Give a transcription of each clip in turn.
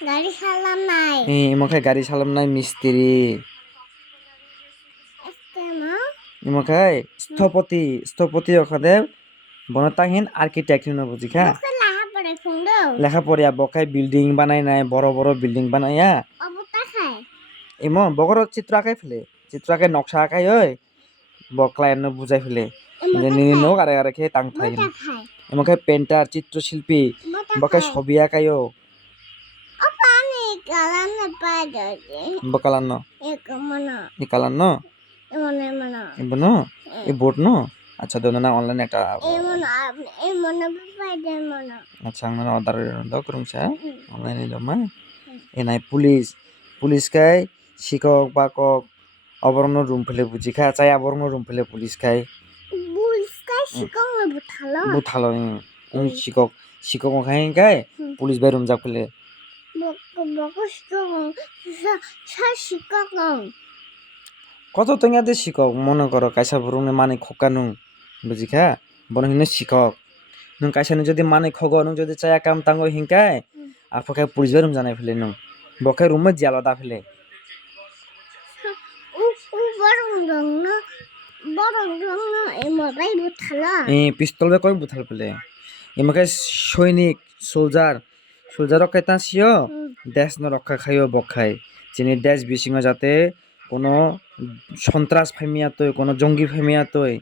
গাড়ি সালাম নাই ইমখাই গাড়ি সালাম নাই মিস্ত্রি ইমখাই স্থপতি ওখানে বনতাহীন আর্কিটেক্ট হিন বুঝি খা লেখা পড়িয়া বকাই বিল্ডিং বানাই নাই বড় বড় বিল্ডিং বানাইয়া ইমো বগর চিত্র আঁকাই ফেলে চিত্র আঁকাই নকশা আঁকাই ওই বকলা এনে বুঝাই ফেলে যে নিনি নোক আরে আরে খেয়ে তাং থাই ইমখাই পেন্টার চিত্রশিল্পী বকাই ছবি আঁকাইও বকালান্ন ইকালান্ন ইবনো এই বোর্ড নো আচ্ছা দোনো না অনলাইন একটা আচ্ছা আমরা অর্ডার দাও করুমসা অনলাইন লমা এনাই পুলিশ কাই শিক্ষক বাকক অবরণ রুম ফেলে বুঝি খা চাই অবরণ রুম ফেলে পুলিশ খাই বুথালো শিক্ষক খাই গাই পুলিশ বাই রুম যা ফেলে কত তোঙ্গাতে শিক্ষক মনে করো কাইসা বরুনে মানে খকানু বুঝি খা বনহিনে শিক্ষক নং কাইসানি যদি মানে খগ নং যদি চায়া কাম তাঙ্গ হিংকাই আফাকাই পুলিশ বাই রুম জানাই ফেলে নং বকাই রুমে জি আলাদা ফেলে পিস্তল বে কই বুথাল ফেলে ইমাকাই সৈনিক সোলজার রক্ষাইতা সিও দেশ ন রক্ষা খাইও বখাই যিনি দেশ বিসিং যাতে কোনো সন্ত্রাস ফাইমিয়া তৈ কোনো জঙ্গি ফাইমিয়া তৈ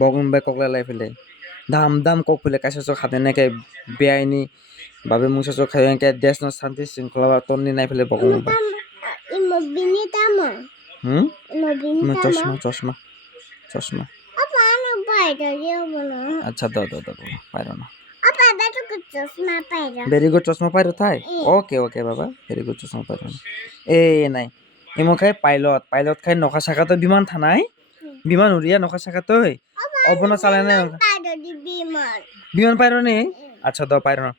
বগম বে ককলা লাই ফেলে দাম কক ফেলে কাইসা চক হাতে নাকে বেআইনি বাবে মুসা চক খাই এনকে দেশ ন শান্তি শৃঙ্খলা তন্নি নাই ফেলে বগম বা চশমা আচ্ছা দাও পাইরো না ভেরি গুড চশমা পাইরো থাই ওকে বাবা ভেরি গুড চশমা পাইরো না এ নাই ইমো খাই পাইলট খাই নখা শাখাতে বিমান থানাই বিমান উড়িয়া নখা শাখাতে অবনা চালায় না বিমান পাইরো নে আচ্ছা দাও পাইরো না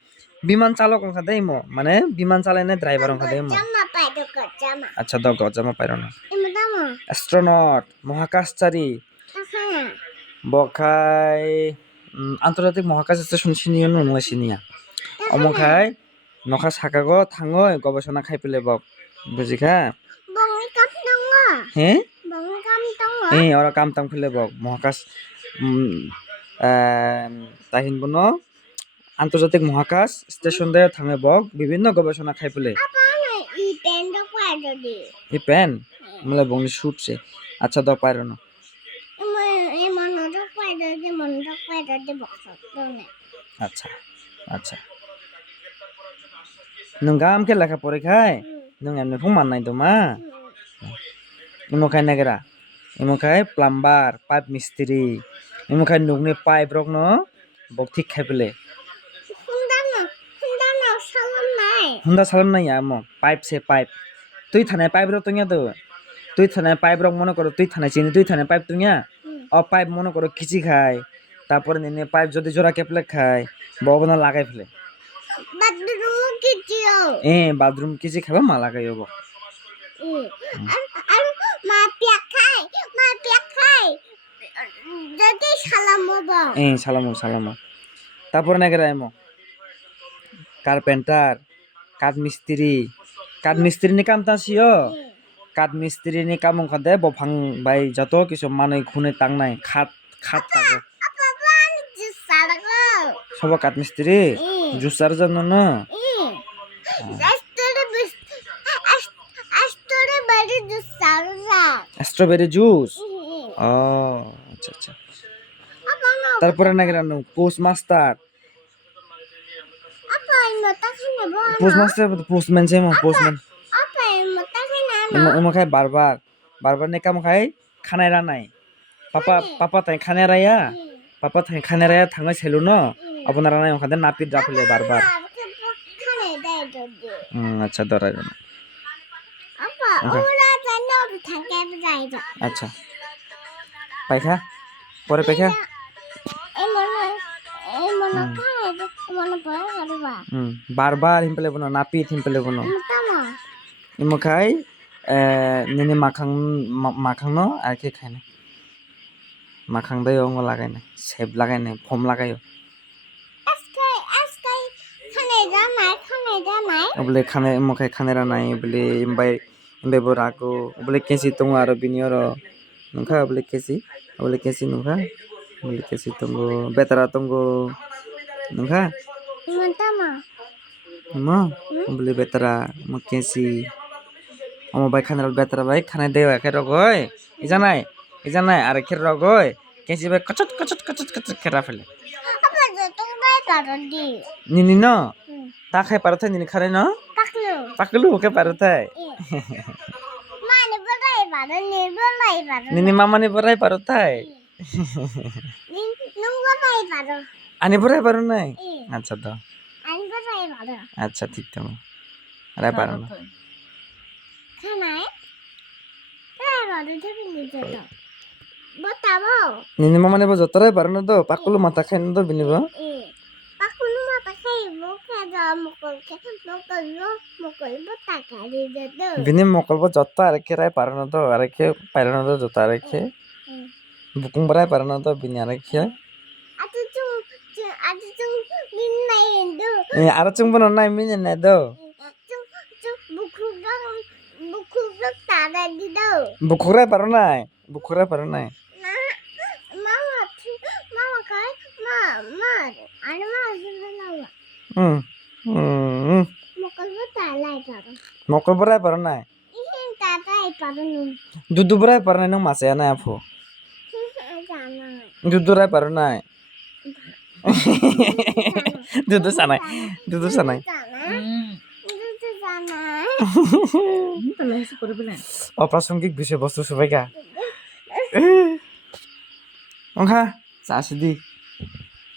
বিমান চালক অংখা দেই মো মানে বিমান চালায় না ড্রাইভার অংখা দেই মো আচ্ছা দাও গজামা পাইরো না অ্যাস্ট্রোনট মহাকাশচারী বখাই আন্তর্জাতিক মহাকাশ স্টেশন সিনিয়র নয় সিনিয়া অমখাই নখা শাখাগ থাঙই গবেষণা খাই পেলে বক বুঝি খা হ্যাঁ ওরা কাম তাং ফেলে বক মহাকাশ তাহিন বনো আন্তর্জাতিক মহাকাশ স্টেশন দে থাঙে বক বিভিন্ন গবেষণা খাই পেলে এই পেন মানে বংনি শুটছে আচ্ছা দাও পাইরো না আচ্ছা নং গাম কে লেখা পড়ে খাই নং এমনি ফং মান নাই তো মা ইমো খাই নাগেরা ইমো খাই প্লাম্বার পাইপ মিস্ত্রি ইমো খাই নুগনি পাইপ রক ন বক ঠিক খাই পেলে হুন্দা সালাম নাই আমো পাইপ তুই থানায় পাইপ রক তুইয়া তো তুই থানায় পাইপ রক মনে করো তুই থানায় চিনি তুই থানায় পাইপ তুইয়া পাইপ মনে করো খিচি খায় তারপরে নিনে পাইপ যদি জোড়া কেপলে খায় ববনা লাগাই ফেলে বাথরুম কিচি খাবে মা লাগাই হবো সালামো তারপরে নাকি রাইমো কার্পেন্টার কাঠমিস্ত্রি নি কাম তাসিও কাঠমিস্ত্রি নি কাম অংখা দে বফাং বাই যত কিছু মানে খুনে তাং নাই খাট থাকে সব কাঠমিস্ত্রি জুসার জন্য না স্ট্রবেরি জুস আচ্ছা তারপরে নাকি রান্না পোস্টমাস্টার পোস্টম্যান এমো খাই বারবার নে কাম খাই খানায় রানাই পাপা তাই খানায় রায়া থাঙে ছেলু ন আপনার রানাই ওখানে নাপিত রাখলে বারবার আচ্ছা ধরাই না আচ্ছা পাইখা পরে পাইখা বারবার হিমপেলে বনো নাপিত হিমপেলে বনো ইমো খাই নিনি মাখাং ন আর কি খাই না মাখাং দাই অঙ্গ লাগাই না সেপ লাগাই না ফম লাগাই Boleh khane mokai khanera nai boleh imbai borago boleh kesi tongo aro bini oro nungkha boleh kesi nungkha boleh kesi tongo betara tongo nungkha mo boleh betara mo kesi omo bai khanera betara bai khane dewa khe rogoi ijanai are khe rogoi kesi bai kachot khera phele nini no ta khai parathai nini khare no paklu ke parathai nini mama ni borai parathai ani borai paru nai acha to acha ঠিক তো আরে পারো না nini mama ni bo jotorai paru na do pakulu mata khai na do binibo bini mokol bo jotta are khe rai paru na do are khe paru na do jotta are khe bukung barai paru na do bini are khe aro chung bono nai mini nai do bukhurai paru nai mokol borai paru nai dudu borai paru nai nang masaya nai aphu dudu rai paru nai dudu sanai অপ্রাসঙ্গিক বিষয়বস্তু সবাইকা ওখা চাষি দি